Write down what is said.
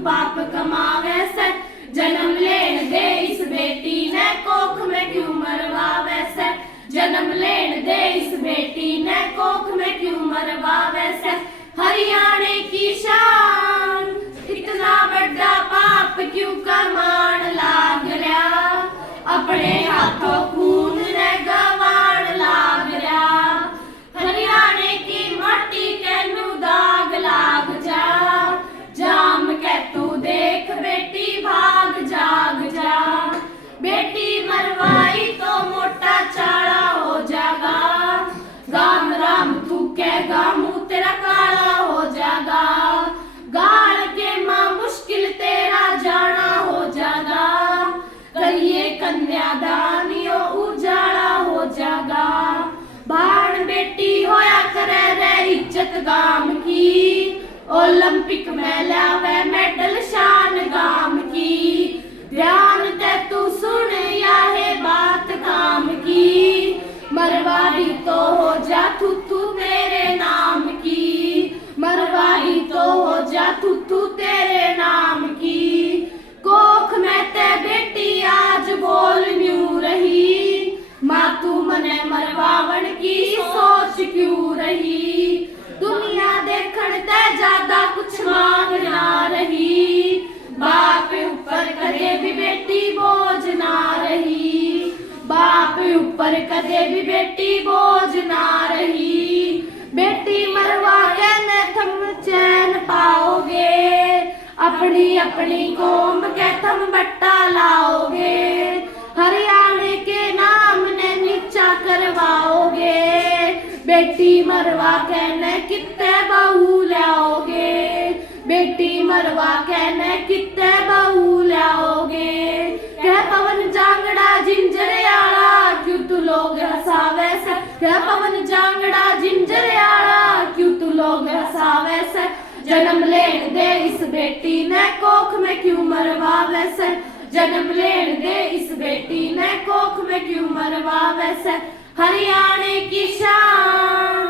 पाप कमावे से। जन्म लेन दे इस बेटी ने कोख में क्यों मरवावे से। जन्म लेन दे इस बेटी ने कोख में क्यों मरवावे से। हरियाणे की शान इतना बड़ा पाप क्यों कमान लाग रहा। अपने हाथों खून ने गवाण लाग रहा। हरियाणे की माटी के नू दाग लाग जा। जाम के तू देख बेटी भाग जाग जा। बेटी मरवाई तो मोटा चाड़ा हो जागा। राम राम तू कहेगा मुंह तेरा काला हो जागा। गाल के मां मुश्किल तेरा जाना हो जागा। करिए कन्यादानियो उजाला हो जागा। बाण बेटी होया करे रे इज्जत गाम की। ओलंपिक में लावे मेडल शान गाम की। ध्यान ते तू सुन या है बात काम की। मरवाड़ी तो हो जा तू तेरे नाम की। मरवाड़ी तो हो जा तू तेरे नाम की। कोख में ते बेटी आज बोल न्यू रही। माँ तू मने मरवावन की सोच क्यों रही। दुनिया देखण ते ज्यादा कुछ मांग ना रही। बाप ऊपर कदे भी बेटी बोझ ना रही। बाप ऊपर कदे भी बेटी बोझ ना रही। बेटी मरवा के न तुम चैन पाओगे। अपनी अपनी कौम के तुम बट्टा लाओगे। हरियाणे के नाम ने नीचा करवाओगे। बेटी मरवा के न कितने बहू लाओगे। बेटी मरवा के न कितने बहू लाओगे। कह पवन जांगड़ा जिंजरियाला क्यों तू लोग हसावे से। कह पवन जांगड़ा जिंजरियाला क्यों तू लोग हसावे से। जन्म लेन दे इस बेटी ने कोख में क्यों मरवावे से। जन्म लेन दे इस बेटी ने कोख में क्यों मरवावे से। हरियाणे की शान